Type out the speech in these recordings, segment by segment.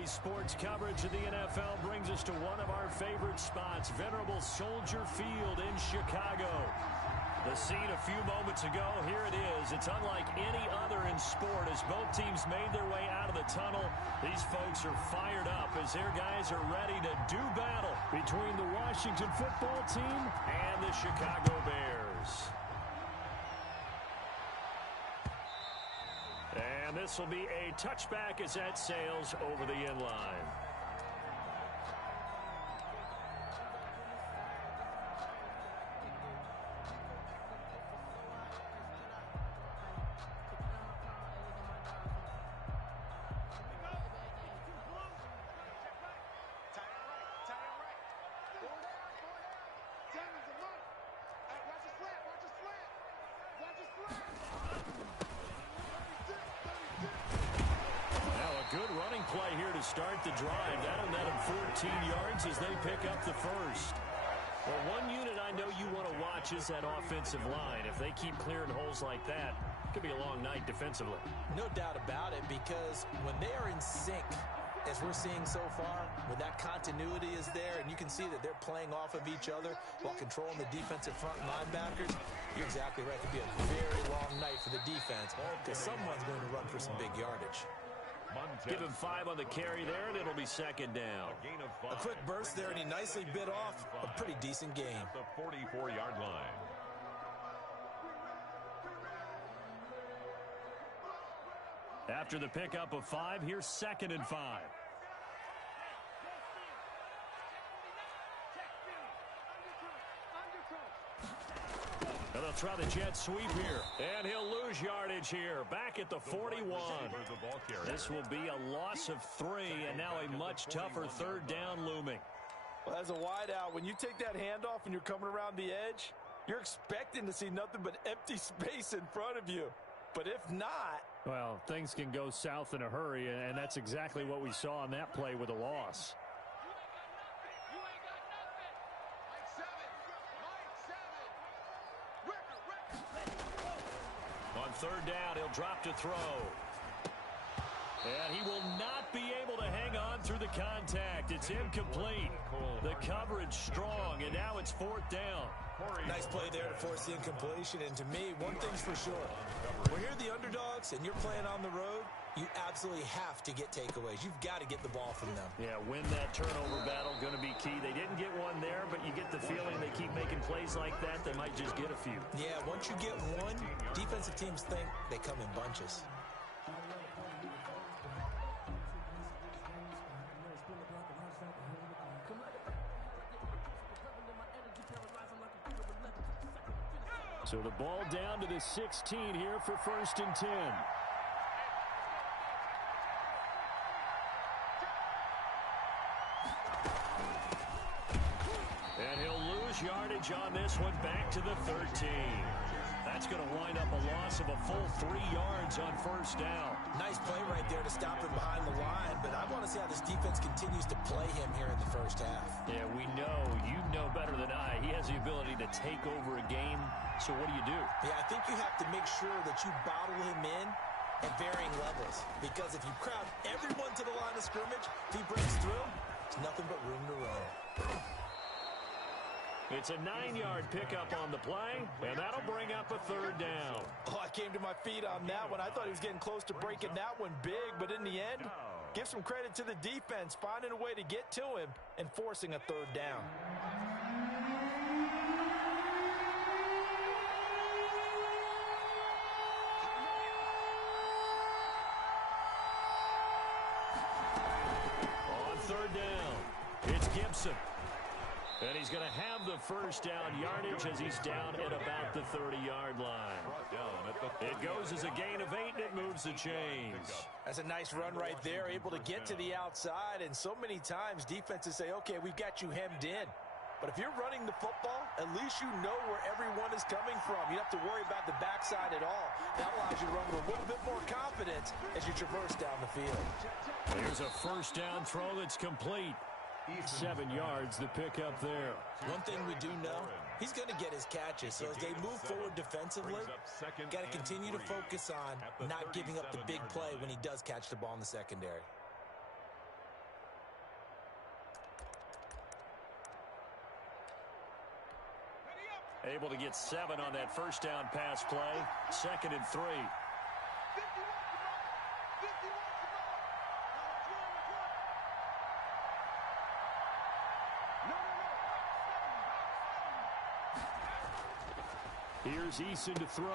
Today's sports coverage of the NFL brings us to one of our favorite spots, venerable Soldier Field in Chicago. The scene a few moments ago, here it is. It's unlike any other in sport as both teams made their way out of the tunnel. These folks are fired up as their guys are ready to do battle between the Washington football team and the Chicago Bears. And this will be a touchback as that sails over the end line. Good running play here to start the drive. That'll net them 14 yards as they pick up the first. Well, one unit I know you want to watch is that offensive line. If they keep clearing holes like that, it could be a long night defensively. No doubt about it, because when they are in sync, as we're seeing so far, when that continuity is there and you can see that they're playing off of each other while controlling the defensive front linebackers, you're exactly right. It could be a very long night for the defense because someone's going to run for some big yardage. Give him 5 on the carry there, and it'll be second down. A quick burst there, and he nicely bit off a pretty decent gain. The 44-yard line. After the pickup of 5, here's 2nd and 5. And they'll try the jet sweep here. And he'll lose yardage here. Back at the 41. This will be a loss of 3, and now a much tougher 3rd down looming. Well, as a wideout, when you take that handoff and you're coming around the edge, you're expecting to see nothing but empty space in front of you. But if not... Well, things can go south in a hurry, and that's exactly what we saw on that play with a loss. On 3rd down, he'll drop to throw. And he will not be able to hang on through the contact. It's incomplete. The coverage strong, and now it's 4th down. Nice play there to force the incompletion. And to me, one thing's for sure. When you're the underdogs and you're playing on the road, you absolutely have to get takeaways. You've got to get the ball from them. Yeah, win that turnover battle, going to be key. They didn't get one there, but you get the feeling they keep making plays like that, they might just get a few. Yeah, once you get one, defensive teams think they come in bunches. So the ball down to the 16 here for 1st and 10. And he'll lose yardage on this one back to the 13. That's going to wind up a loss of a full 3 yards on 1st down. Nice play right there to stop him behind the line, but I want to see how this defense continues to play him here in the 1st half. Yeah, we know. You know better than I. He has the ability to take over a game, so what do you do? Yeah, I think you have to make sure that you bottle him in at varying levels, because if you crowd everyone to the line of scrimmage, if he breaks through, there's nothing but room to run. It's a 9-yard pickup on the play, and that'll bring up a 3rd down. Oh, I came to my feet on that one. I thought he was getting close to breaking that one big, but in the end, give some credit to the defense, finding a way to get to him and forcing a 3rd down. On 3rd down, it's Gibson. And he's going to have the 1st down yardage as he's down at about the 30-yard line. It goes as a gain of 8, and it moves the chains. That's a nice run right there, able to get to the outside. And so many times defenses say, okay, we've got you hemmed in. But if you're running the football, at least you know where everyone is coming from. You don't have to worry about the backside at all. That allows you to run with a little bit more confidence as you traverse down the field. Here's a 1st down throw that's complete. 7 yards, the pickup there. One thing we do know, he's going to get his catches. So as they move forward defensively, got to continue to focus on not giving up the big play when he does catch the ball in the secondary. Able to get 7 on that first down pass play. 2nd and 3. Here's Eason to throw.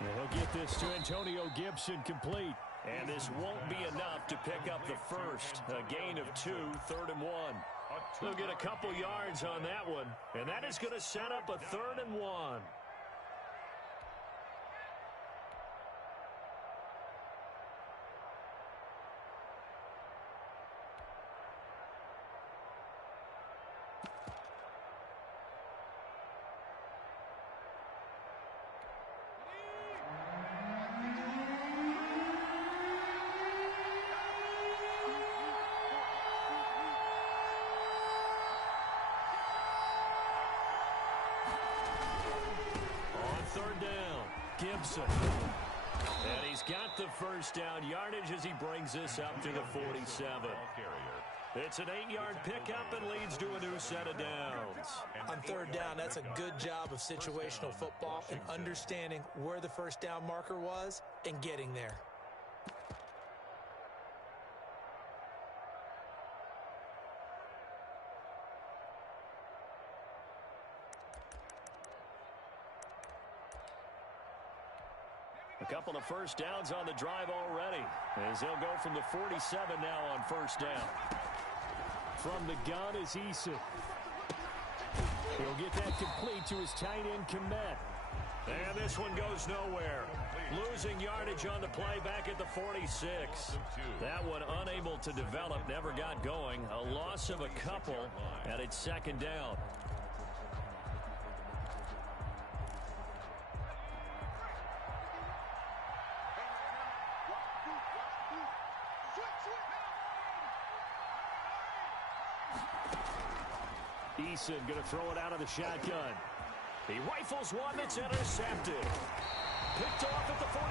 And he'll get this to Antonio Gibson complete. And this won't be enough to pick up the first. A gain of 2, 3rd and 1. They'll get a couple yards on that one. And that is going to set up a 3rd and 1. Gibson. And he's got the first down yardage as he brings this up to the 47. It's an 8-yard pickup and leads to a new set of downs. On 3rd down, that's a good job of situational football and understanding where the first down marker was and getting there. A couple of first downs on the drive already, as they'll go from the 47 now on first down. From the gun is Eason. He'll get that complete to his tight end, Komet. And this one goes nowhere. Losing yardage on the play back at the 46. That one unable to develop, never got going. A loss of a couple, and it's 2nd down. Eason going to throw it out of the shotgun. He rifles one that's intercepted. Picked off at the 49.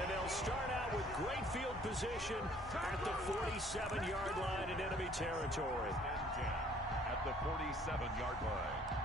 And they'll start out with great field position at the 47-yard line in enemy territory. At the 47-yard line.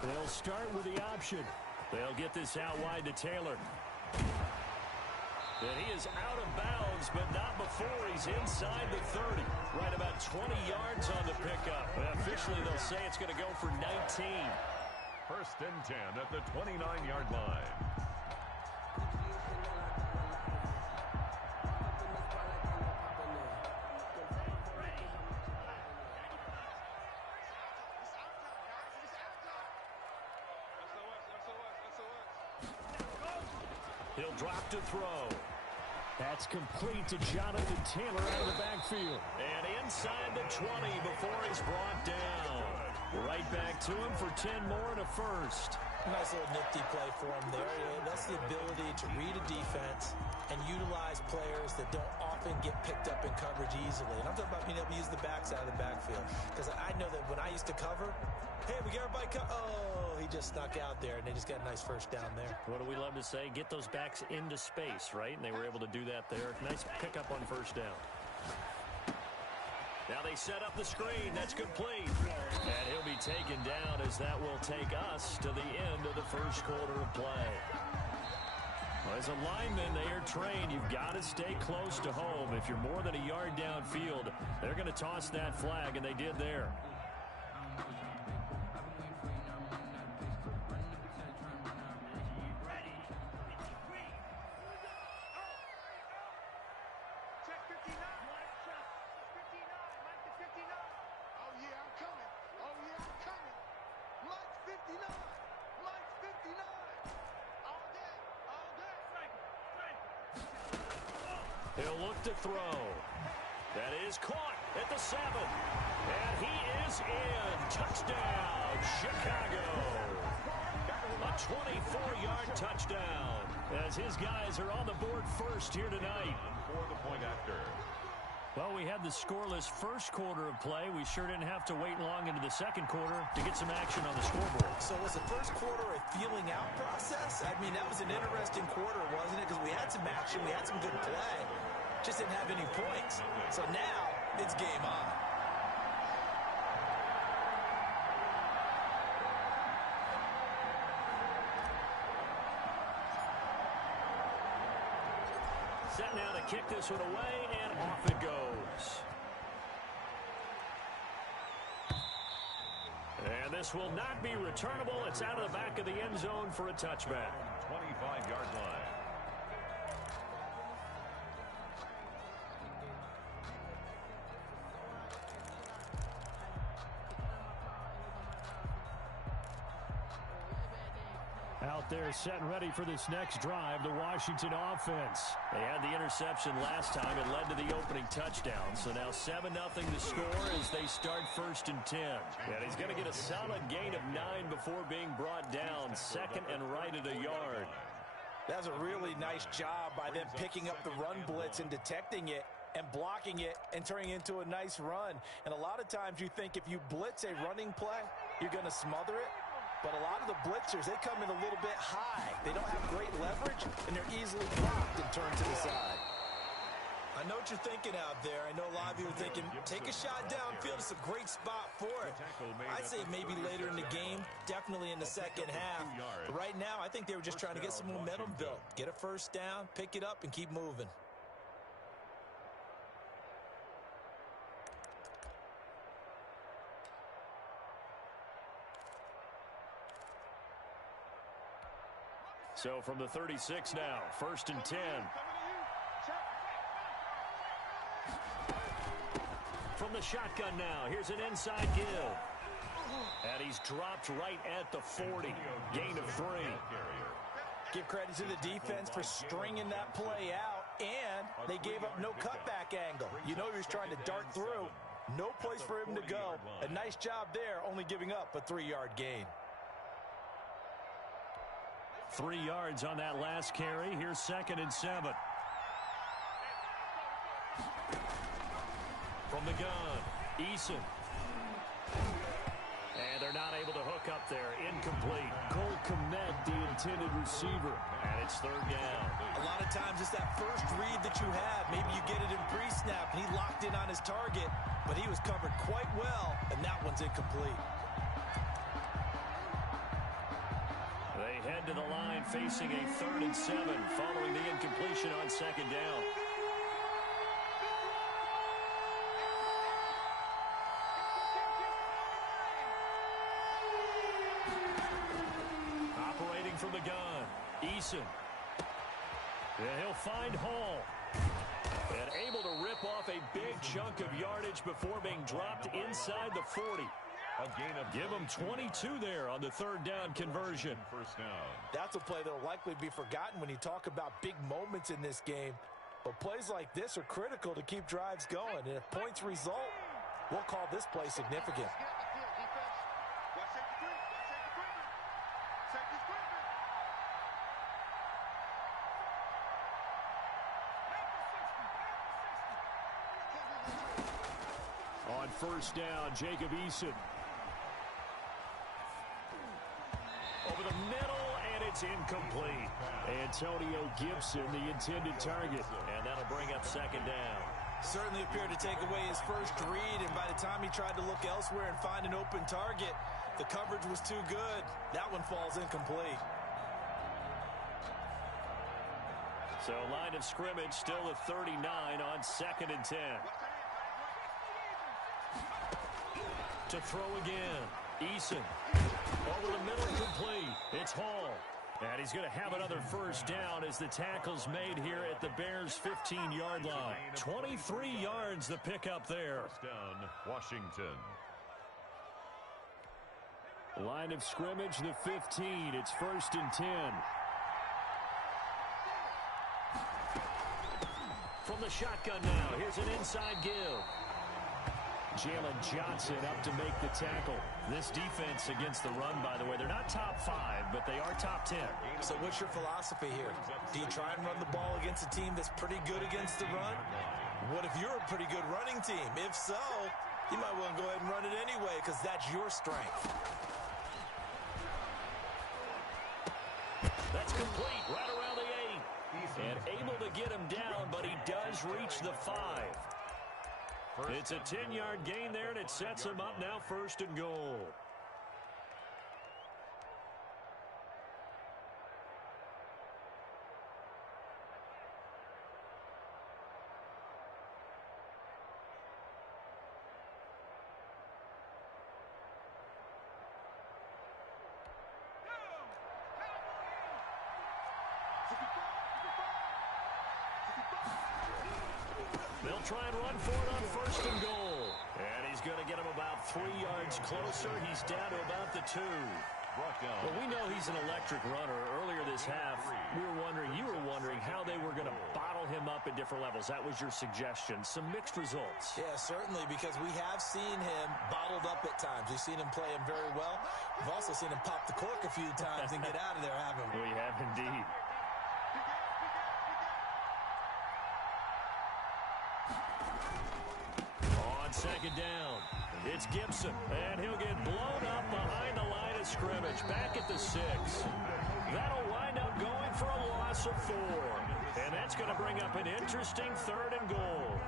They'll start with the option. They'll get this out wide to Taylor. And he is out of bounds, but not before he's inside the 30. Right about 20 yards on the pickup. Officially, they'll say it's going to go for 19. 1st and 10 at the 29-yard line. He'll drop to throw. That's complete to Jonathan Taylor out of the backfield. And inside the 20 before he's brought down. Right back to him for 10 more and a first. Nice little nifty play for him there. That's the ability to read a defense and utilize players that don't often get picked up in coverage easily. And I'm talking about being able to use the backside of the backfield. Because I know that when I used to cover, hey, we got everybody oh, he just snuck out there, and they just got a nice first down there. What do we love to say? Get those backs into space, right? And they were able to do that there. Nice pickup on first down. Now they set up the screen. That's complete. And he'll be taken down as that will take us to the end of the first quarter of play. Well, as a lineman, they are trained. You've got to stay close to home. If you're more than a yard downfield, they're going to toss that flag, and they did there. He'll look to throw. That is caught at the 7. And he is in. Touchdown, Chicago. A 24-yard touchdown. as his guys are on the board first here tonight. For the point after. Well, we had the scoreless first quarter of play. We sure didn't have to wait long into the second quarter to get some action on the scoreboard. So was the first quarter a feeling out process? I mean, that was an interesting quarter, wasn't it? Because we had some action, we had some good play. Just didn't have any points. So now it's game on. Set now to kick this one away, and off it goes. And this will not be returnable. It's out of the back of the end zone for a touchback. 25-yard line. Out there set and ready for this next drive, the Washington offense. They had the interception last time. It led to the opening touchdown. So now 7-0 to score as they start 1st and 10. And he's going to get a solid gain of 9 before being brought down. 2nd and right at a yard. That's a really nice job by them picking up the run blitz and detecting it and blocking it and turning it into a nice run. And a lot of times you think if you blitz a running play, you're going to smother it. But a lot of the blitzers, they come in a little bit high. They don't have great leverage, and they're easily blocked and turned to the side. I know what you're thinking out there. I know a lot of you are thinking, take a shot downfield. It's a great spot for it. I'd say maybe later in the game, definitely in the second half. But right now, I think they were just trying to get some momentum built. Get a first down, pick it up, and keep moving. So from the 36 now, 1st and 10. From the shotgun now, here's an inside give. And he's dropped right at the 40. Gain of 3. Give credit to the defense for stringing that play out, and they gave up no cutback angle. You know he was trying to dart through. No place for him to go. A nice job there, only giving up a 3-yard gain. 3 yards on that last carry. Here's 2nd and 7. From the gun, Eason. And they're not able to hook up there. Incomplete. Cole Kmet, the intended receiver. And it's 3rd down. A lot of times it's that first read that you have. Maybe you get it in pre-snap, and he locked in on his target, but he was covered quite well, and that one's incomplete. They head to the line facing a 3rd and 7 following the incompletion on 2nd down. Operating from the gun, Eason. And he'll find Hall. And able to rip off a big chunk of yardage before being dropped inside the 40. Give him 22 there on the 3rd down conversion. First down. That's a play that will likely be forgotten when you talk about big moments in this game. But plays like this are critical to keep drives going. And if points result, we'll call this play significant. On 1st down, Jacob Eason. Over the middle, and it's incomplete. Antonio Gibson, the intended target. And that'll bring up 2nd down. Certainly appeared to take away his first read, and by the time he tried to look elsewhere and find an open target, the coverage was too good. That one falls incomplete. So line of scrimmage still at 39 on 2nd and 10. To throw again, Eason. Over the middle, complete. It's Hall. And he's going to have another first down as the tackle's made here at the Bears' 15-yard line. 23 yards the pickup there. First down, Washington. Line of scrimmage, the 15. It's 1st and 10. From the shotgun now, here's an inside give. Jalen Johnson up to make the tackle. This defense against the run, by the way, they're not top 5, but they are top 10. So what's your philosophy here? Do you try and run the ball against a team that's pretty good against the run? What if you're a pretty good running team? If so, you might want to go ahead and run it anyway because that's your strength. That's complete right around the 8. And able to get him down, but he does reach the 5. It's a 10-yard gain there, and it sets him up now 1st and goal. They'll try and run for it on 1st and goal. And he's going to get him about 3 yards closer. He's down to about the 2. Well, we know he's an electric runner. Earlier this half, you were wondering how they were going to bottle him up at different levels. That was your suggestion. Some mixed results. Yeah, certainly, because we have seen him bottled up at times. We've seen him play him very well. We've also seen him pop the cork a few times and get out of there, haven't we? We have indeed. On 2nd down, it's Gibson, and he'll get blown up behind the line of scrimmage, back at the 6. That'll wind up going for a loss of 4. And that's going to bring up an interesting 3rd and goal.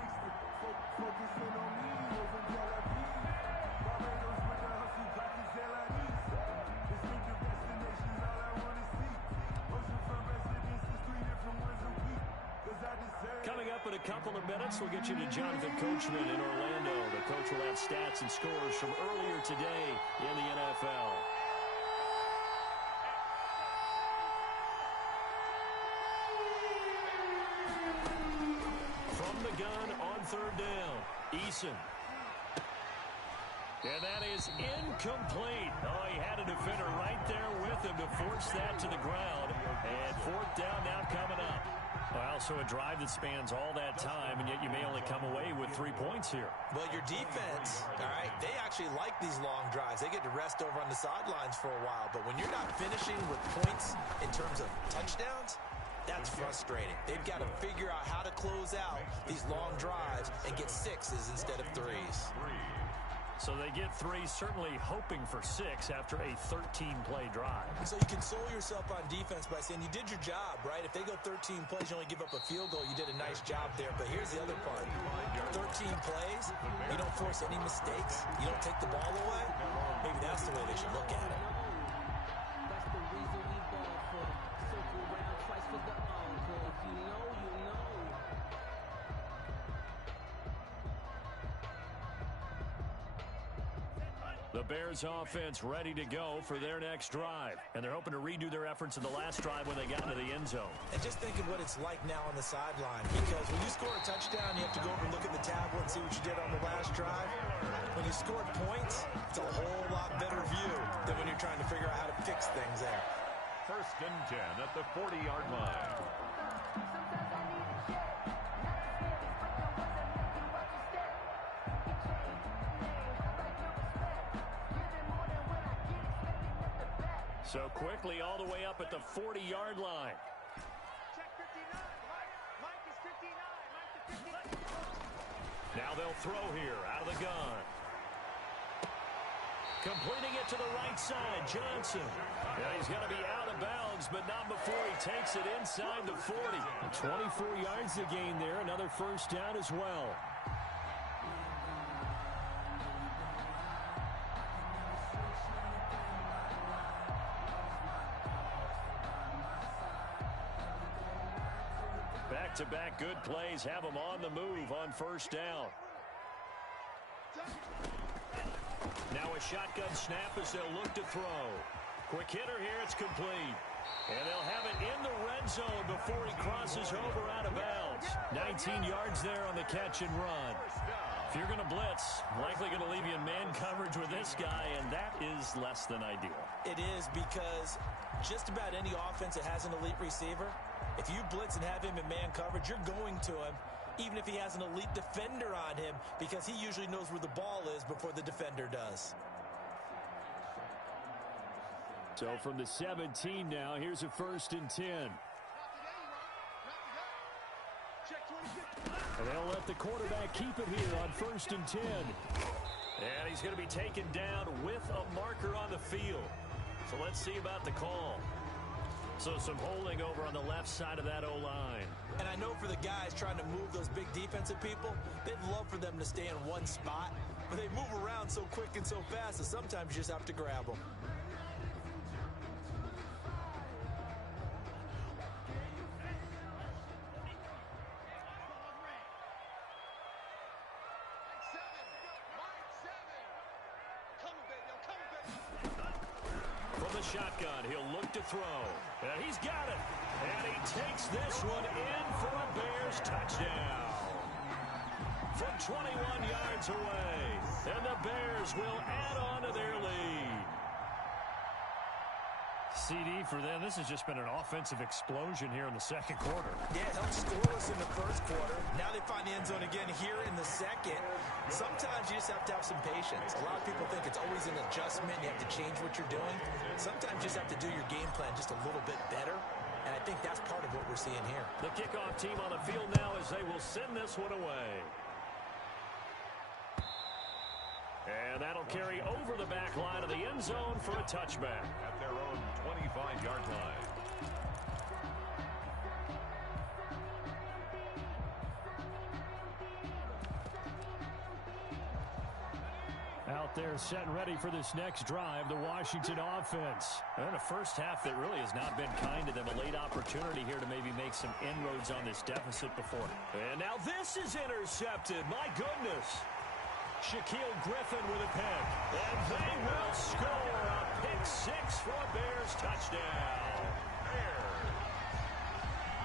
Coming up in a couple of minutes, we'll get you to Jonathan Coachman in Orlando. The coach will have stats and scores from earlier today in the NFL. From the gun on 3rd down, Eason. And that is incomplete. Oh, he had a defender right there with him to force that to the ground. And 4th down now coming up. Well, so a drive that spans all that time, and yet you may only come away with 3 points here. Well, your defense, all right, they actually like these long drives. They get to rest over on the sidelines for a while. But when you're not finishing with points in terms of touchdowns, that's frustrating. They've got to figure out how to close out these long drives and get 6s instead of 3s. So they get 3, certainly hoping for 6 after a 13-play drive. So you console yourself on defense by saying you did your job, right? If they go 13 plays, you only give up a field goal, you did a nice job there. But here's the other part. 13 plays, you don't force any mistakes, you don't take the ball away. Maybe that's the way they should look at it. That's the reason we ball for. Circle round twice for the encore. If you know, you know. The Bears offense ready to go for their next drive. And they're hoping to redo their efforts in the last drive when they got into the end zone. And just think of what it's like now on the sideline. Because when you score a touchdown, you have to go over and look at the tablet and see what you did on the last drive. When you scored points, it's a whole lot better view than when you're trying to figure out how to fix things there. 1st and 10 at the 40-yard line. So quickly all the way up at the 40-yard line. Now they'll throw here out of the gun. Completing it to the right side, Johnson. Yeah, he's going to be out of bounds, but not before he takes it inside the 40. 24 yards to gain there, another 1st down as well. Back-to-back good plays have him on the move on 1st down. Now a shotgun snap as they'll look to throw. Quick hitter here, it's complete. And they'll have it in the red zone before he crosses over out of bounds. 19 yards there on the catch and run. If you're going to blitz, likely going to leave you in man coverage with this guy, and that is less than ideal. It is, because just about any offense that has an elite receiver, if you blitz and have him in man coverage, you're going to him even if he has an elite defender on him, because he usually knows where the ball is before the defender does. So from the 17 now, here's a 1st and 10. And they'll let the quarterback keep it here on 1st and 10. And he's going to be taken down with a marker on the field. So let's see about the call. So some holding over on the left side of that O-line. And I know for the guys trying to move those big defensive people, they'd love for them to stay in one spot. But they move around so quick and so fast that sometimes you just have to grab them. Shotgun, he'll look to throw. And he's got it. And he takes this one in for a Bears touchdown. From 21 yards away. And the Bears will add on to their lead. CD for them. This has just been an offensive explosion here in the second quarter. Yeah, it helped scoreless in the first quarter. Now they find the end zone again here in the second. Sometimes you just have to have some patience. A lot of people think it's always an adjustment. You have to change what you're doing. Sometimes you just have to do your game plan just a little bit better. And I think that's part of what we're seeing here. The kickoff team on the field now as they will send this one away. And that'll carry over the back line of the end zone for a touchback. At their own 25-yard line. Out there set and ready for this next drive, the Washington offense. And a first half that really has not been kind to them. A late opportunity here to maybe make some inroads on this deficit before. And now this is intercepted. My goodness. Shaquille Griffin with a pick. And they will score a pick six for a Bears touchdown.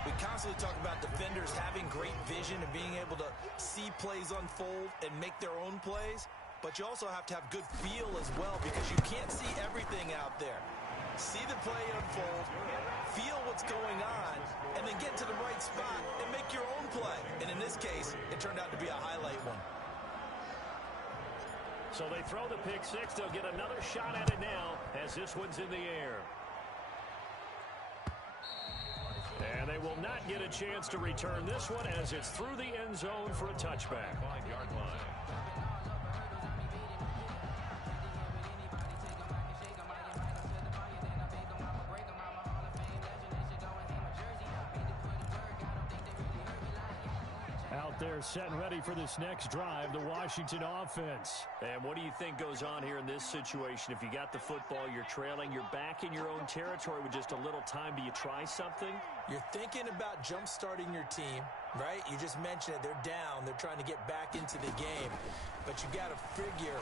We constantly talk about defenders having great vision and being able to see plays unfold and make their own plays. But you also have to have good feel as well, because you can't see everything out there. See the play unfold, feel what's going on, and then get to the right spot and make your own play. And in this case, it turned out to be a highlight one. So they throw the pick six. They'll get another shot at it now as this one's in the air. And they will not get a chance to return this one as it's through the end zone for a touchback. 5-yard line. They're set and ready for this next drive, the Washington offense. And what do you think goes on here in this situation? If you got the football, you're trailing, you're back in your own territory with just a little time. Do you try something? You're thinking about jump-starting your team, right? You just mentioned it. They're down. They're trying to get back into the game. But you got to figure,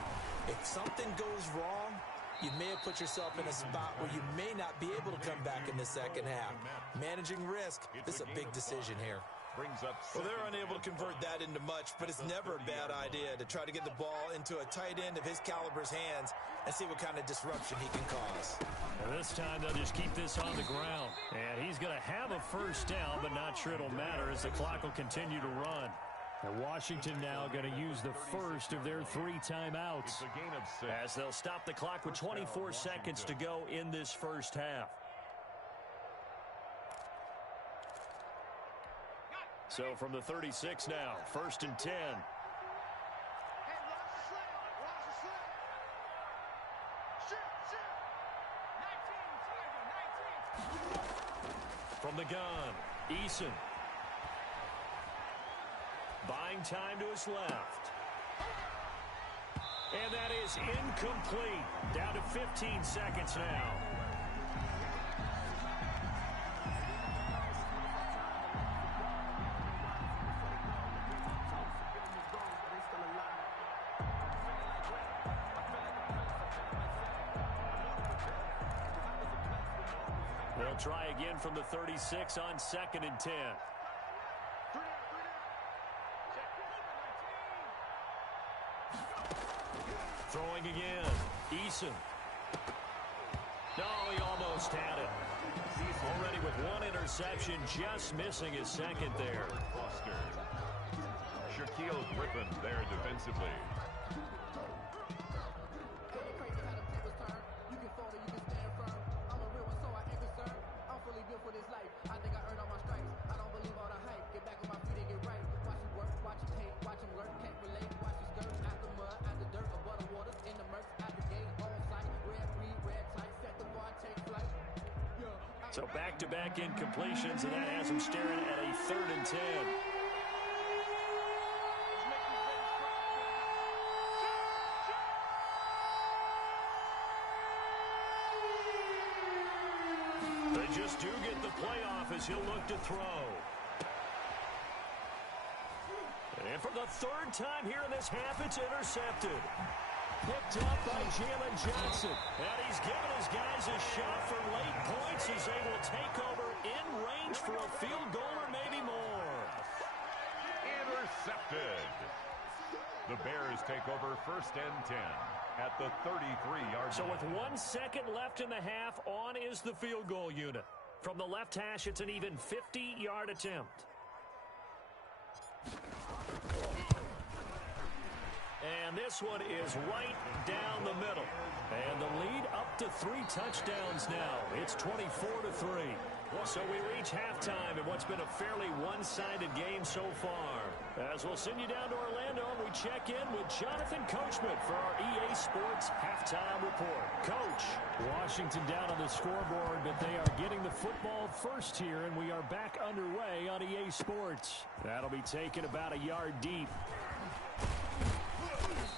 if something goes wrong, you may have put yourself in a spot where you may not be able to come back in the second half. Managing risk, this is a big decision here. Well, they're unable to convert that into much, but it's never a bad idea to try to get the ball into a tight end of his caliber's hands and see what kind of disruption he can cause. And this time they'll just keep this on the ground. And he's going to have a first down, but not sure it'll matter as the clock will continue to run. And Washington now going to use the first of their 3 timeouts as they'll stop the clock with 24 seconds to go in this first half. So from the 36 now, 1st and 10. From the gun, Eason. Buying time to his left. And that is incomplete. Down to 15 seconds now. They'll try again from the 36 on 2nd and 10. Throwing again. Eason. No, he almost had it. Already with 1 interception, just missing his second there. Shaquille Griffin there defensively. So back-to-back incompletions, and that has him staring at a 3rd and 10. They just do get the playoff as he'll look to throw. And for the 3rd time here in this half, it's intercepted. Picked up by Jalen Johnson. And he's given his guys a shot for late points as they will take over in range for a field goal or maybe more. Intercepted. The Bears take over 1st and 10 at the 33-yard line. So with 1 second left in the half, on is the field goal unit. From the left hash, it's an even 50-yard attempt. And this one is right down the middle. And the lead up to 3 touchdowns now. It's 24-3. So we reach halftime in what's been a fairly one-sided game so far. As we'll send you down to Orlando, we check in with Jonathan Coachman for our EA Sports Halftime Report. Coach. Washington down on the scoreboard, but they are getting the football first here, and we are back underway on EA Sports. That'll be taken about a yard deep.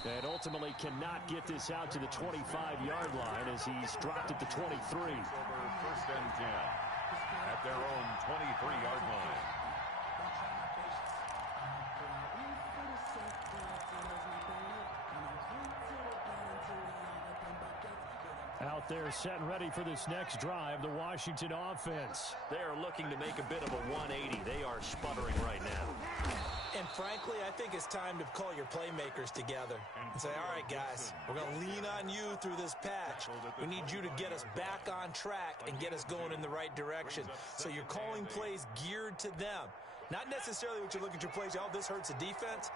And ultimately cannot get this out to the 25-yard line as he's dropped at the 23. Over 1st and 10 at their own 23-yard line. Out there set and ready for this next drive, the Washington offense. They are looking to make a bit of a 180. They are sputtering right now. And frankly, I think it's time to call your playmakers together and say, all right, guys, we're going to lean on you through this patch. We need you to get us back on track and get us going in the right direction. So you're calling plays geared to them. Not necessarily what you're looking to plays, oh, this hurts the defense.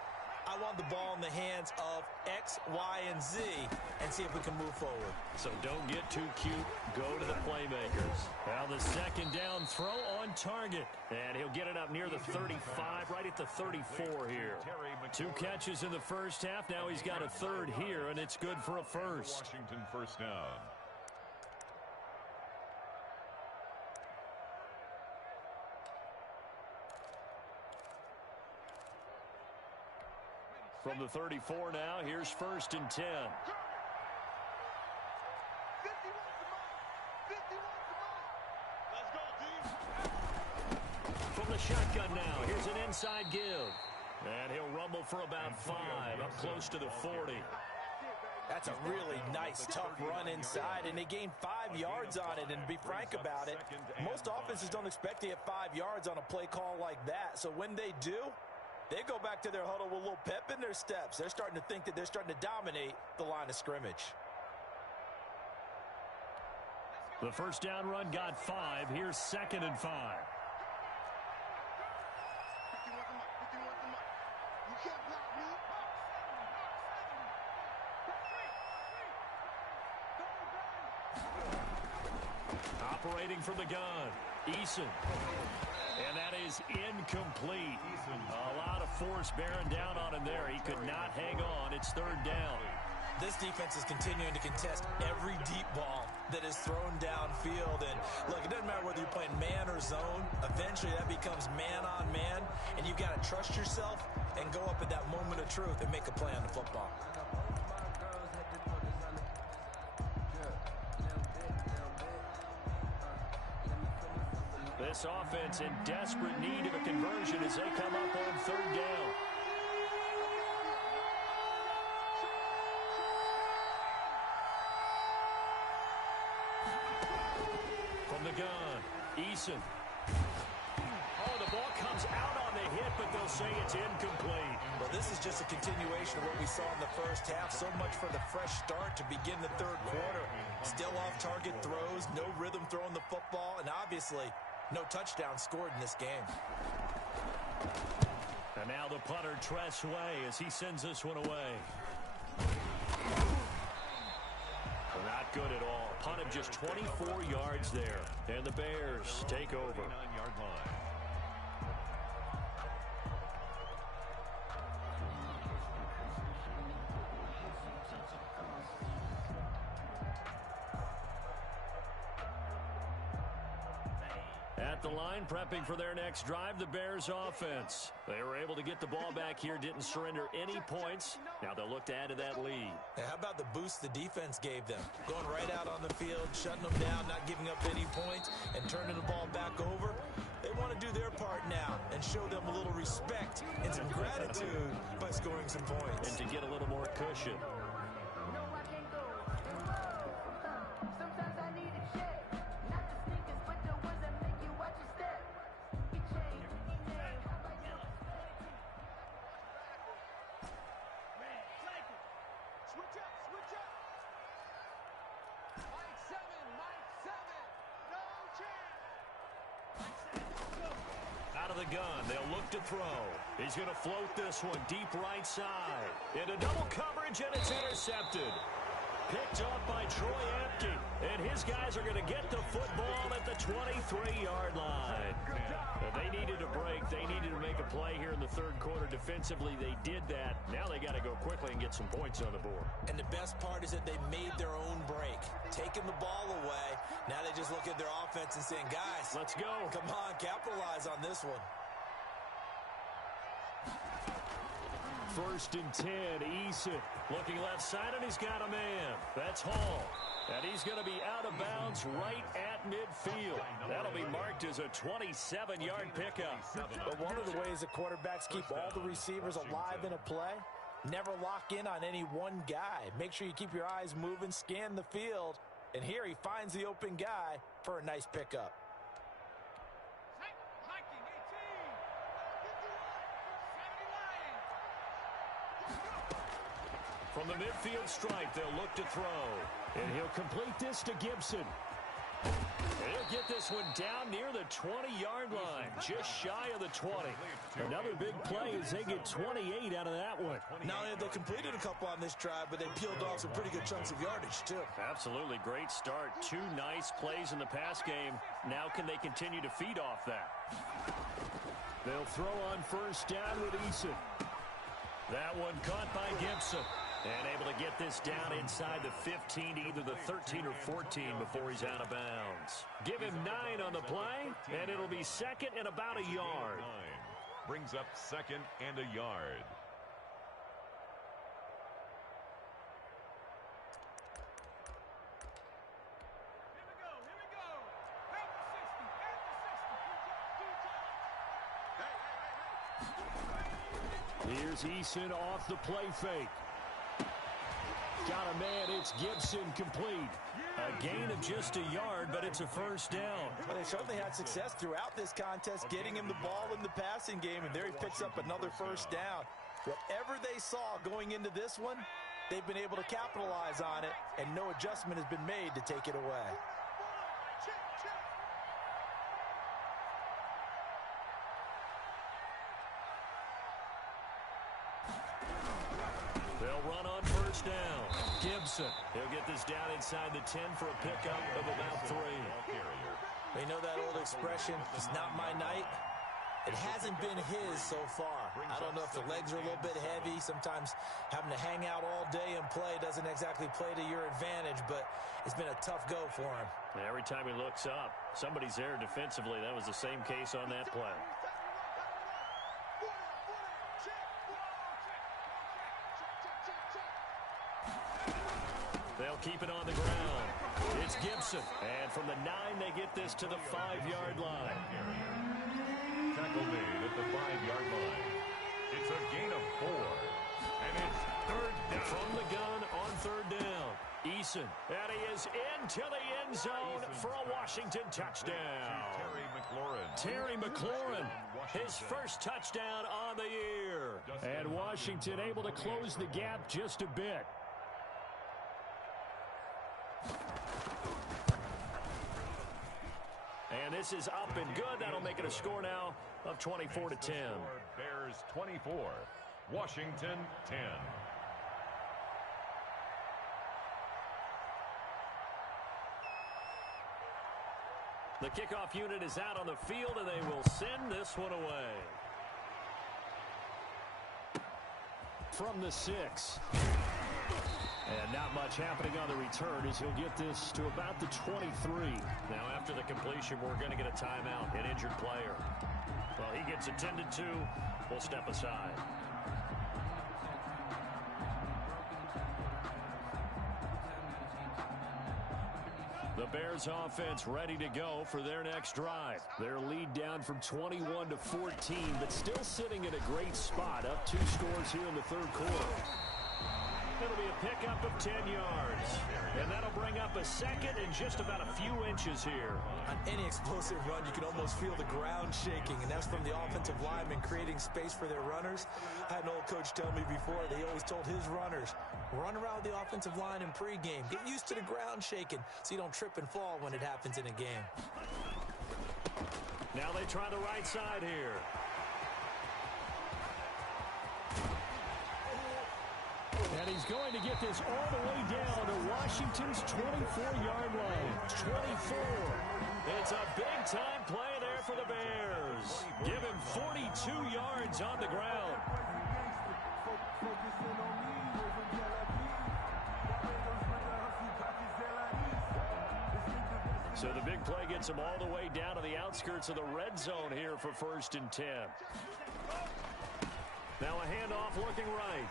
I want the ball in the hands of X, Y, and Z and see if we can move forward. So don't get too cute. Go to the playmakers. Now the 2nd down throw on target. And he'll get it up near the 35, right at the 34 here. 2 catches in the first half. Now he's got a 3rd here, and it's good for a first. Washington 1st down. From the 34 now, here's 1st and 10. From the shotgun now, here's an inside give. And he'll rumble for about 5, up close to the 40. That's a really nice, tough run inside, and they gained 5 yards on it. And to be frank about it, most offenses don't expect to get 5 yards on a play call like that. So when they do, they go back to their huddle with a little pep in their steps. They're starting to think that they're starting to dominate the line of scrimmage. The 1st down run got 5. Here's 2nd and 5. Operating from the gun, Eason. And that is incomplete. A lot of force bearing down on him there. He could not hang on. It's 3rd down. This defense is continuing to contest every deep ball that is thrown downfield. And look, it doesn't matter whether you're playing man or zone. Eventually that becomes man on man. And you've got to trust yourself and go up at that moment of truth and make a play on the football. This offense in desperate need of a conversion as they come up on 3rd down. From the gun, Eason. Oh, the ball comes out on the hit, but they'll say it's incomplete. Well, this is just a continuation of what we saw in the first half. So much for the fresh start to begin the 3rd quarter. Still off-target throws, no rhythm throwing the football, and obviously no touchdown scored in this game. And now the punter, Tressway, as he sends this one away. Not good at all. Punted just 24 yards there. And the Bears take over. 9-yard line. At the line, prepping for their next drive, the Bears offense. They were able to get the ball back here, didn't surrender any points. Now they'll look to add to that lead. Hey, how about the boost the defense gave them? Going right out on the field, shutting them down, not giving up any points, and turning the ball back over. They want to do their part now and show them a little respect and some gratitude by scoring some points. And to get a little more cushion. Out of the gun, they'll look to throw. He's going to float this one deep right side. Into double coverage, and it's intercepted. Picked up by Troy Apke. And his guys are going to get the football at the 23-yard line. They needed a break. They needed to make a play here in the third quarter. Defensively, they did that. Now they got to go quickly and get some points on the board. And the best part is that they made their own break. Taking the ball away. Now they just look at their offense and saying, guys, let's go. Come on, capitalize on this one. First and 10, Eason looking left side, and he's got a man. That's Hall. And he's going to be out of bounds right at midfield. That'll be marked as a 27-yard pickup. But one of the ways the quarterbacks keep all the receivers alive in a play, never lock in on any one guy. Make sure you keep your eyes moving, scan the field. And here he finds the open guy for a nice pickup. From the midfield stripe, they'll look to throw. And he'll complete this to Gibson. He'll get this one down near the 20-yard line, just shy of the 20. Another big play as they get 28 out of that one. Not only have they completed a couple on this drive, but they peeled off some pretty good chunks of yardage, too. Absolutely great start. Two nice plays in the pass game. Now can they continue to feed off that? They'll throw on first down with Eason. That one caught by Gibson. And able to get this down inside the 15, either the 13 or 14 before he's out of bounds. Give him 9 on the play, and it'll be second and about a yard. 9 brings up second and a yard. Here's Eason off the play fake. Got a man, it's Gibson complete. A gain of just a yard, but it's a first down. Well, they certainly had success throughout this contest, getting him the ball in the passing game, and there he picks up another first down. Whatever they saw going into this one, they've been able to capitalize on it, and no adjustment has been made to take it away. They'll run on first down. Gibson, he'll get this down inside the 10 for a pickup of about 3. You know that old expression, it's not my night? It hasn't been his so far. I don't know if the legs are a little bit heavy. Sometimes having to hang out all day and play doesn't exactly play to your advantage, but it's been a tough go for him. Every time he looks up, somebody's there defensively. That was the same case on that play. They'll keep it on the ground. It's Gibson. And from the 9, they get this to the 5-yard line. Tackle made at the 5-yard line. It's a gain of 4. And it's third down. From the gun on third down. Eason. And he is into the end zone for a Washington touchdown. Terry McLaurin. His first touchdown on the year. And Washington able to close the gap just a bit. And And this is up and good. That'll make it a score now of 24-10. Bears 24, Washington 10. The kickoff unit is out on the field, and they will send this one away. From the 6. And not much happening on the return as he'll get this to about the 23. Now, after the completion, we're going to get a timeout, an injured player. Well, he gets attended to. We'll step aside. The Bears offense ready to go for their next drive. Their lead down from 21 to 14, but still sitting in a great spot, up 2 scores here in the third quarter. It'll be a pickup of 10 yards. And that'll bring up a second and just about a few inches here. On any explosive run, you can almost feel the ground shaking, and that's from the offensive linemen creating space for their runners. I had an old coach tell me before, they always told his runners, run around the offensive line in pregame. Get used to the ground shaking so you don't trip and fall when it happens in a game. Now they try the right side here. And he's going to get this all the way down to Washington's 24-yard line. 24. It's a big-time play there for the Bears. Give him 42 yards on the ground. So the big play gets him all the way down to the outskirts of the red zone here for 1st and 10. Now a handoff looking right.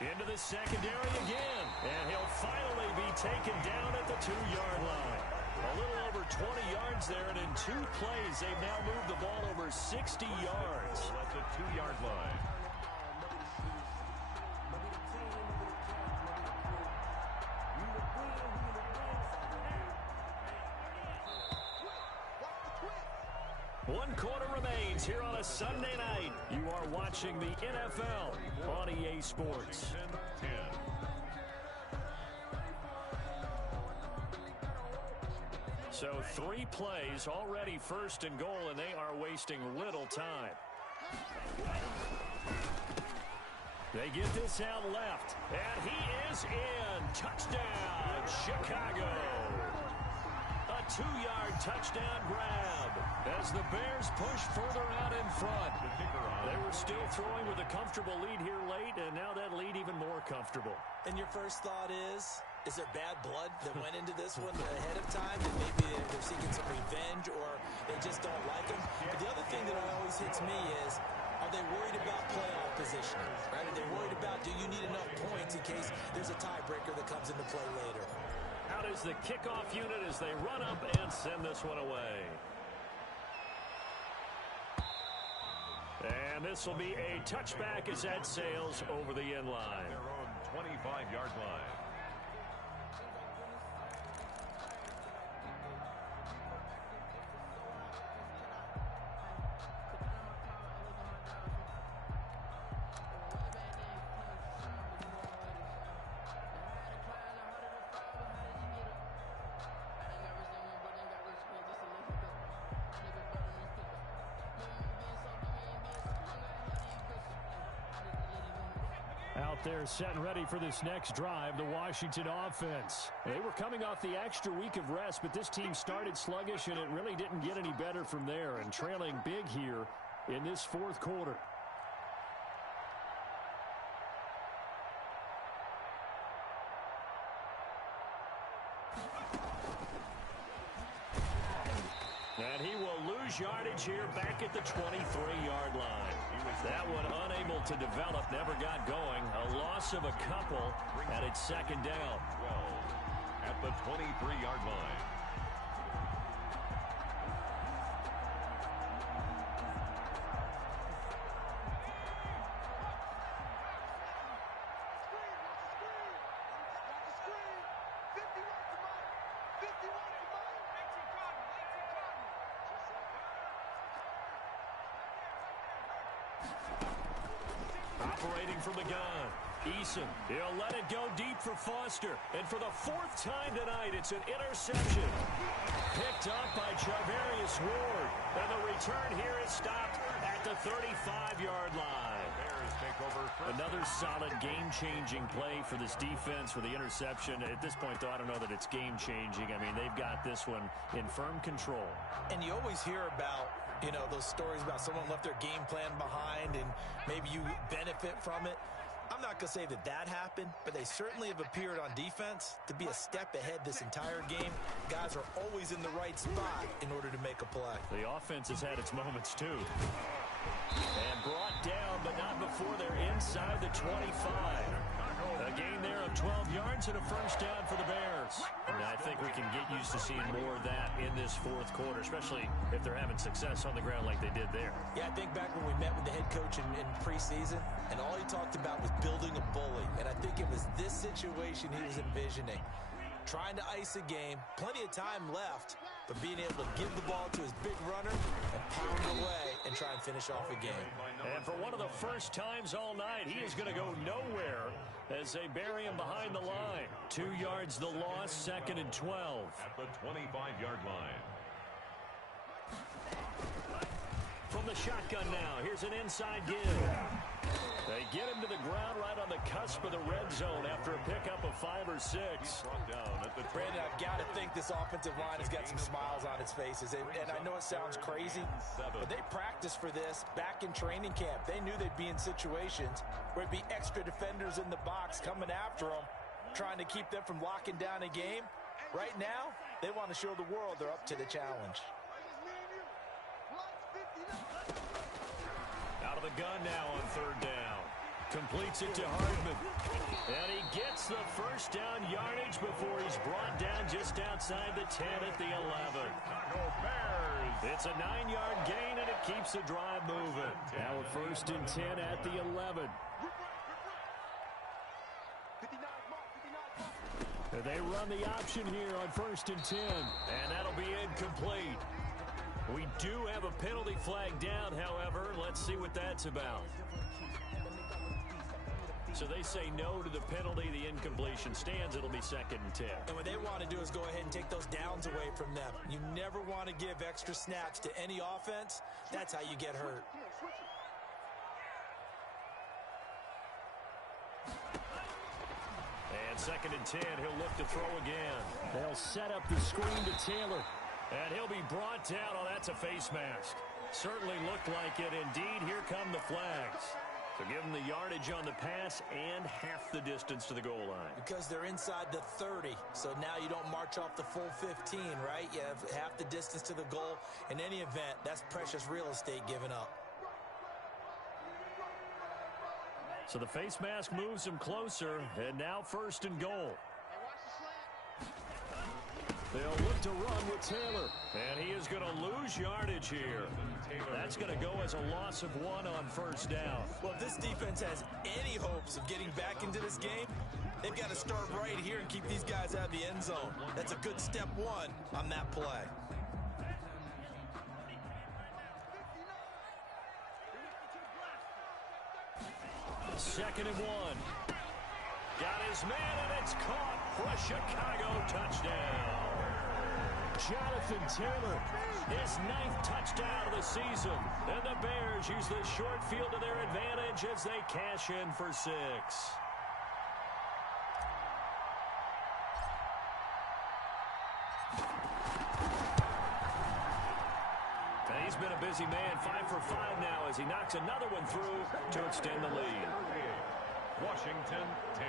Into the secondary again. And he'll finally be taken down at the 2-yard line. A little over 20 yards there, and in 2 plays, they've now moved the ball over 60 yards. That's a 2-yard line. One quarter remains here on a Sunday night. You are watching the NFL on EA Sports. 10. So 3 plays already 1st and goal, and they are wasting little time. They get this out left, and he is in. Touchdown, Chicago. A 2-yard touchdown grab as the Bears push further out in front. They were still throwing with a comfortable lead here late, and now that lead even more comfortable. And your first thought is there bad blood that went into this one ahead of time? That maybe they're seeking some revenge or they just don't like him? But the other thing that always hits me is, are they worried about playoff positioning? Right? Are they worried about, do you need enough points in case there's a tiebreaker that comes into play later? Out is the kickoff unit as they run up and send this one away. And this will be a touchback as that sails over the end line. Their own 25-yard line. Out there set and ready for this next drive, the Washington offense. They were coming off the extra week of rest, but this team started sluggish, and it really didn't get any better from there, and trailing big here in this 4th quarter. And he will lose yardage here back at the 23-yard line. That one unable to develop, never got going. A loss of a couple, and it's 2nd down. 12 at the 23-yard line. Operating from the gun. Eason, he'll let it go deep for Foster. And for the fourth time tonight, it's an interception. Picked up by Charvarius Ward. And the return here is stopped at the 35-yard line. Another solid game-changing play for this defense for the interception. At this point, though, I don't know that it's game-changing. I mean, they've got this one in firm control. And you always hear about, you know, those stories about someone left their game plan behind and maybe you benefit from it. I'm not going to say that that happened, but they certainly have appeared on defense to be a step ahead this entire game. Guys are always in the right spot in order to make a play. The offense has had its moments, too. And brought down, but not before they're inside the 25. A gain there of 12 yards and a first down for the Bears. And I think we can get used to seeing more of that in this fourth quarter, especially if they're having success on the ground like they did there. Yeah, I think back when we met with the head coach in preseason, and all he talked about was building a bully. And I think it was this situation he was envisioning. Trying to ice a game, plenty of time left, but being able to give the ball to his big runner and pound away and try and finish off a game. And for one of the first times all night, he is going to go nowhere as they bury him behind the line. 2 yards the loss, 2nd and 12. At the 25-yard line. From the shotgun now, here's an inside give. They get him to the ground right on the cusp of the red zone after a pickup of 5 or 6. Brandon, I've got to think this offensive line has got some smiles on its faces. And I know it sounds crazy, but they practiced for this back in training camp. They knew they'd be in situations where it'd be extra defenders in the box coming after them, trying to keep them from locking down a game. Right now, they want to show the world they're up to the challenge. Out of the gun now on 3rd down. Completes it to Hardman. And he gets the first down yardage before he's brought down just outside the 10 at the 11. It's a 9-yard gain, and it keeps the drive moving. Now a 1st and 10 at the 11. And they run the option here on 1st and 10. And that'll be incomplete. We do have a penalty flag down, however. Let's see what that's about. So they say no to the penalty. The incompletion stands. It'll be 2nd and 10. And what they want to do is go ahead and take those downs away from them. You never want to give extra snaps to any offense. That's how you get hurt. And 2nd and 10. He'll look to throw again. They'll set up the screen to Taylor. And he'll be brought down. Oh, that's a face mask. Certainly looked like it. Indeed, here come the flags. So give them the yardage on the pass and half the distance to the goal line. Because they're inside the 30, so now you don't march off the full 15, right? You have half the distance to the goal. In any event, that's precious real estate given up. So the face mask moves him closer, and now 1st and goal. They'll look to run with Taylor, and he is going to lose yardage here. That's going to go as a loss of 1 on 1st down. Well, if this defense has any hopes of getting back into this game, they've got to start right here and keep these guys out of the end zone. That's a good step 1 on that play. Second and 1. Got his man, and it's caught for a Chicago touchdown. Jonathan Taylor, his 9th touchdown of the season. And the Bears use the short field to their advantage as they cash in for 6. And he's been a busy man, 5 for 5 now as he knocks another one through to extend the lead. Washington 10.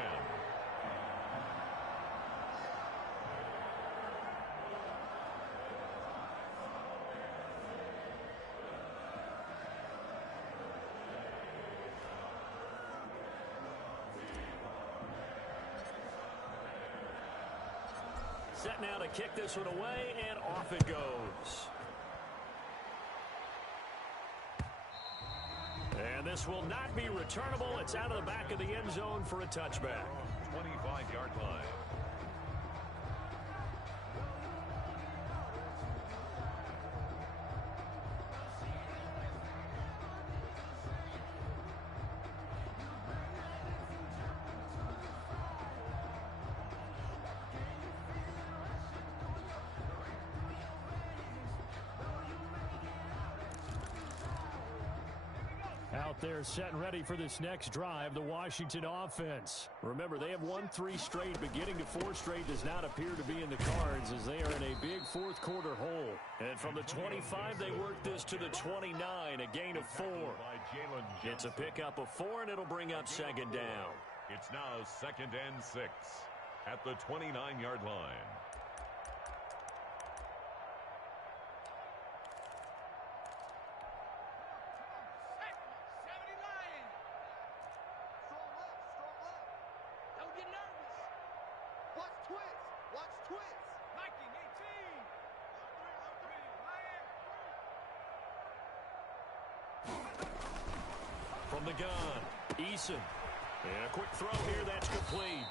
Set now to kick this one away, and off it goes. And this will not be returnable. It's out of the back of the end zone for a touchback. 25-yard line. out there set and ready for this next drive, the Washington offense. Remember, they have won 3 straight, but getting to 4 straight does not appear to be in the cards as they are in a big fourth quarter hole. And from the 25, they work this to the 29, a gain of 4. It's a pickup of 4, and it'll bring up second down. It's now 2nd and 6 at the 29-yard line. From the gun, Eason. And a quick throw here, that's complete.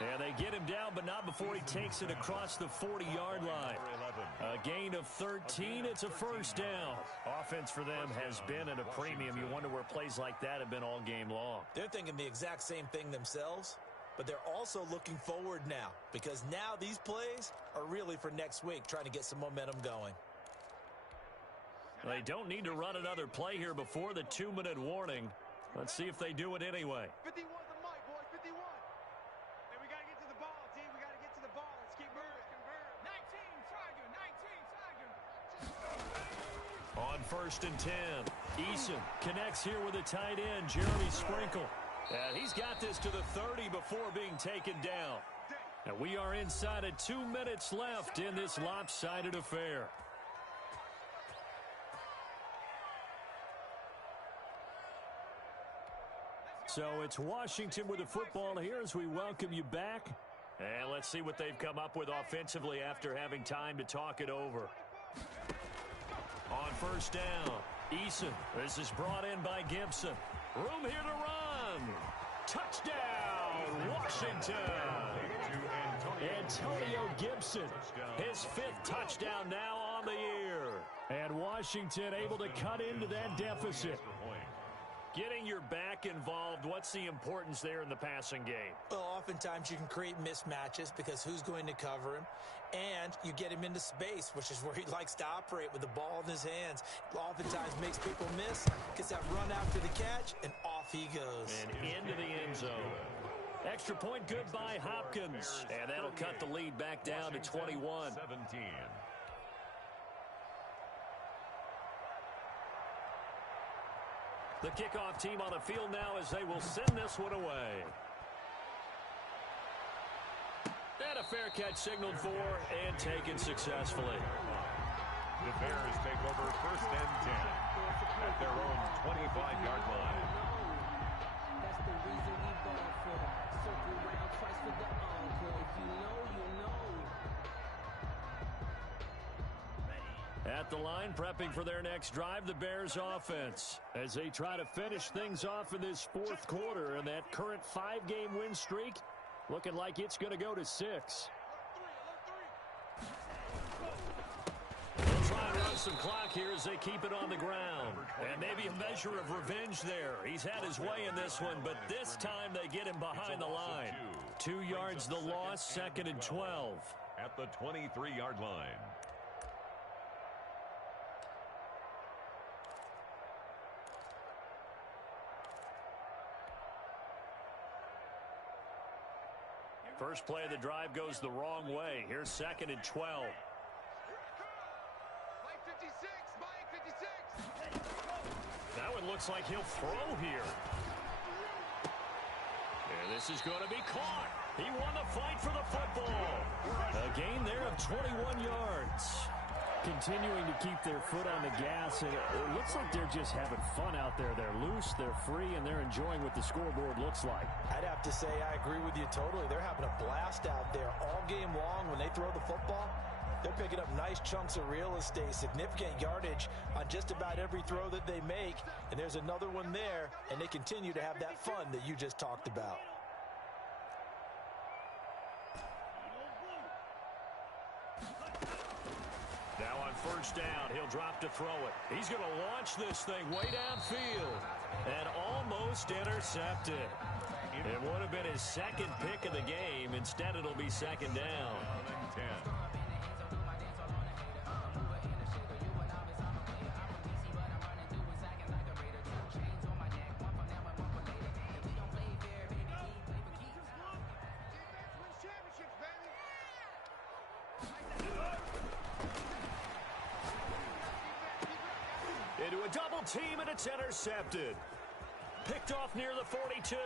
And they get him down, but not before he takes it across the 40-yard line. A gain of 13, it's a first down. Offense for them has been at a premium. You wonder where plays like that have been all game long. They're thinking the exact same thing themselves, but they're also looking forward now, because now these plays are really for next week, trying to get some momentum going. They don't need to run another play here before the 2-minute warning. Let's see if they do it anyway. 51's the mic, boys. 51. Hey, we got to get to the ball, team. We got to get to the ball. Let's keep moving. 19, Tiger. 19, Tiger. On 1st and 10, Eason connects here with a tight end, Jeremy Sprinkle. And he's got this to the 30 before being taken down. And we are inside of 2 minutes left in this lopsided affair. So it's Washington with the football here as we welcome you back. And let's see what they've come up with offensively after having time to talk it over. On 1st down, Eason. This is brought in by Gibson. Room here to run. Touchdown, Washington. Antonio Gibson, his 5th touchdown now on the year. And Washington able to cut into that deficit. Getting your back involved, what's the importance there in the passing game? Well, oftentimes you can create mismatches because who's going to cover him? And you get him into space, which is where he likes to operate with the ball in his hands. Oftentimes makes people miss, gets that run after the catch, and off he goes. And into the end zone. Extra point good by Hopkins. And that'll cut the lead back down to 21. 17. The kickoff team on the field now as they will send this one away. And a fair catch signaled for and taken successfully. The Bears take over 1st and 10 at their own 25-yard line. That's the reason we ball for. Circle round twice for the encore. If you know, you know. At the line, prepping for their next drive, the Bears offense, as they try to finish things off in this 4th quarter, and that current 5-game win streak looking like it's going to go to 6. They'll try and run some clock here as they keep it on the ground. And maybe a measure of revenge there. He's had his way in this one, but this time they get him behind the line. 2 yards the loss, 2nd and 12. At the 23-yard line. First play of the drive goes the wrong way. Here's 2nd and 12. Mike 56. Mike 56. That one looks like he'll throw here. And this is going to be caught. He won the fight for the football. A gain there of 21 yards. Continuing to keep their foot on the gas. And it looks like they're just having fun out there. They're loose, they're free, and they're enjoying what the scoreboard looks like. I'd have to say I agree with you totally. They're having a blast out there all game long when they throw the football. They're picking up nice chunks of real estate, significant yardage on just about every throw that they make. And there's another one there, and they continue to have that fun that you just talked about. Now on 1st down, he'll drop to throw it. He's going to launch this thing way downfield and almost intercepted. It would have been his 2nd pick of the game. Instead, it'll be 2nd down. 10. Into a double team, and it's intercepted. Picked off near the 42.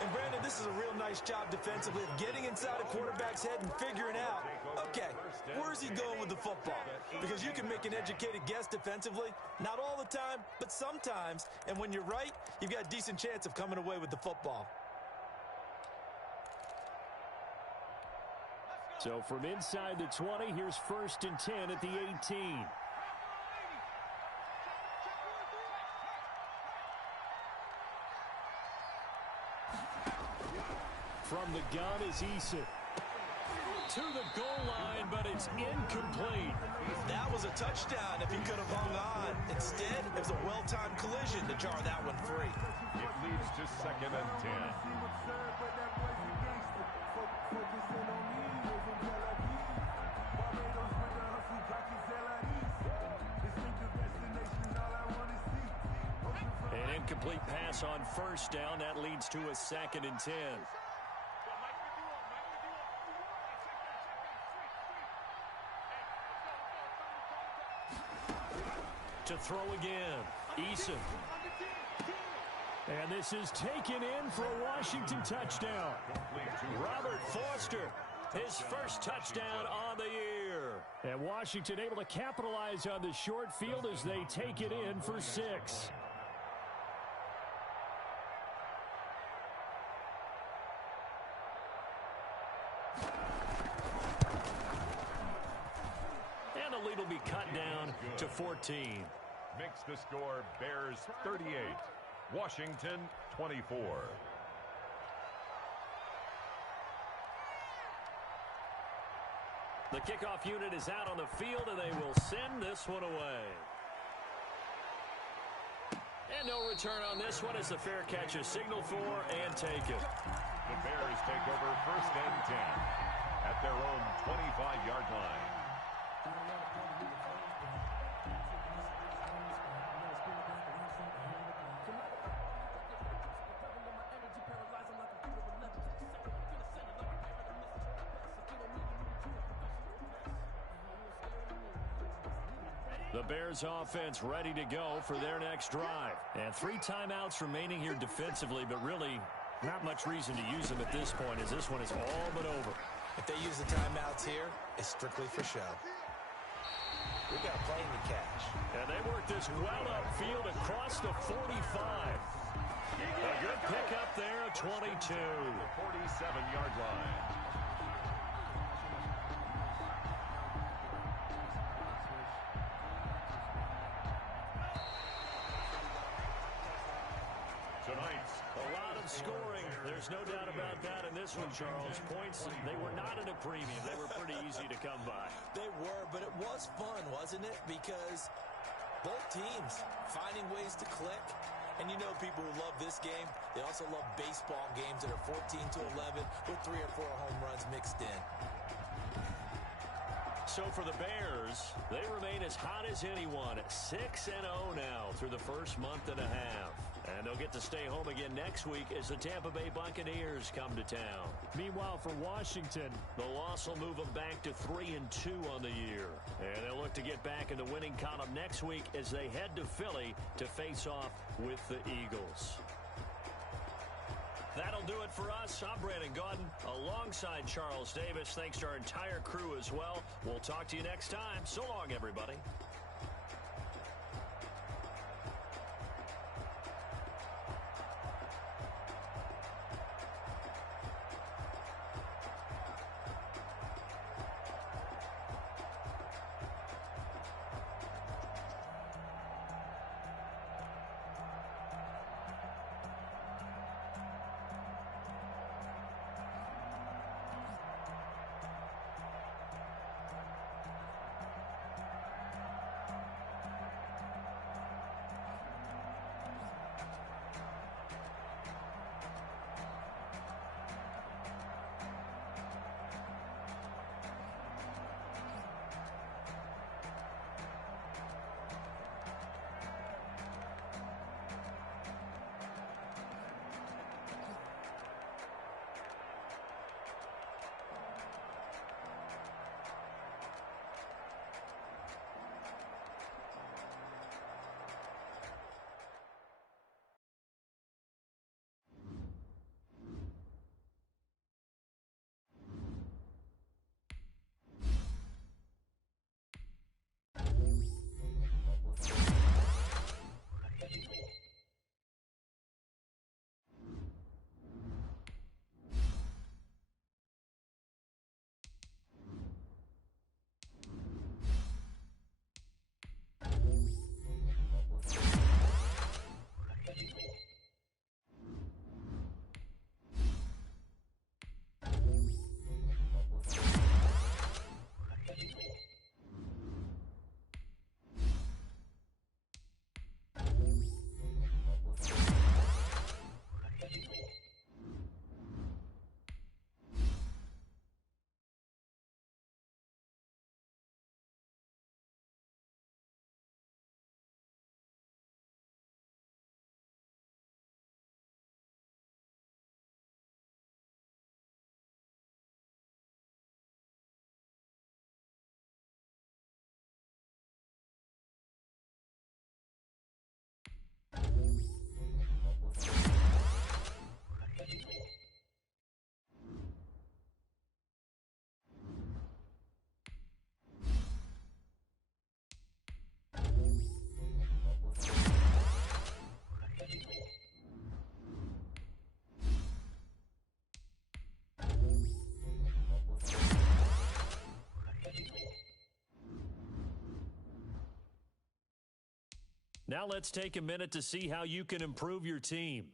And, Brandon, this is a real nice job defensively of getting inside a quarterback's head and figuring out, okay, where's he going with the football? Because you can make an educated guess defensively, not all the time, but sometimes. And when you're right, you've got a decent chance of coming away with the football. So from inside the 20, here's 1st and 10 at the 18. From the gun is Eason. To the goal line, but it's incomplete. That was a touchdown if he could have hung on. Instead, it was a well-timed collision to jar that one free. It leads to 2nd and 10. An incomplete pass on 1st down. That leads to a 2nd and 10. To throw again, Eason. And this is taken in for a Washington touchdown. Robert Foster, his 1st touchdown on the year. And Washington able to capitalize on the short field as they take it in for 6. And the lead will be cut down to 14. Makes the score Bears 38, Washington 24. The kickoff unit is out on the field, and they will send this one away. And no return on this one as the fair catch is signaled for and taken. The Bears take over 1st and 10 at their own 25-yard line. The Bears offense ready to go for their next drive. And 3 timeouts remaining here defensively, but really not much reason to use them at this point as this one is all but over. If they use the timeouts here, it's strictly for show. We got a plane to catch. And they work this well upfield across the 45. A good pickup there at 22. 47-yard line. Tonight's A lot of scoring. There's no doubt about that in this one, Charles. Points, they were not at a premium. They were pretty easy to come by. They were, but it was fun, wasn't it? Because both teams finding ways to click. And you know people who love this game, they also love baseball games that are 14-11 with 3 or 4 home runs mixed in. So for the Bears, they remain as hot as anyone at 6-0 now through the first month and a half. And they'll get to stay home again next week as the Tampa Bay Buccaneers come to town. Meanwhile, for Washington, the loss will move them back to 3-2 on the year. And they'll look to get back in the winning column next week as they head to Philly to face off with the Eagles. That'll do it for us. I'm Brandon Gaudin alongside Charles Davis. Thanks to our entire crew as well. We'll talk to you next time. So long, everybody. Now let's take a minute to see how you can improve your team.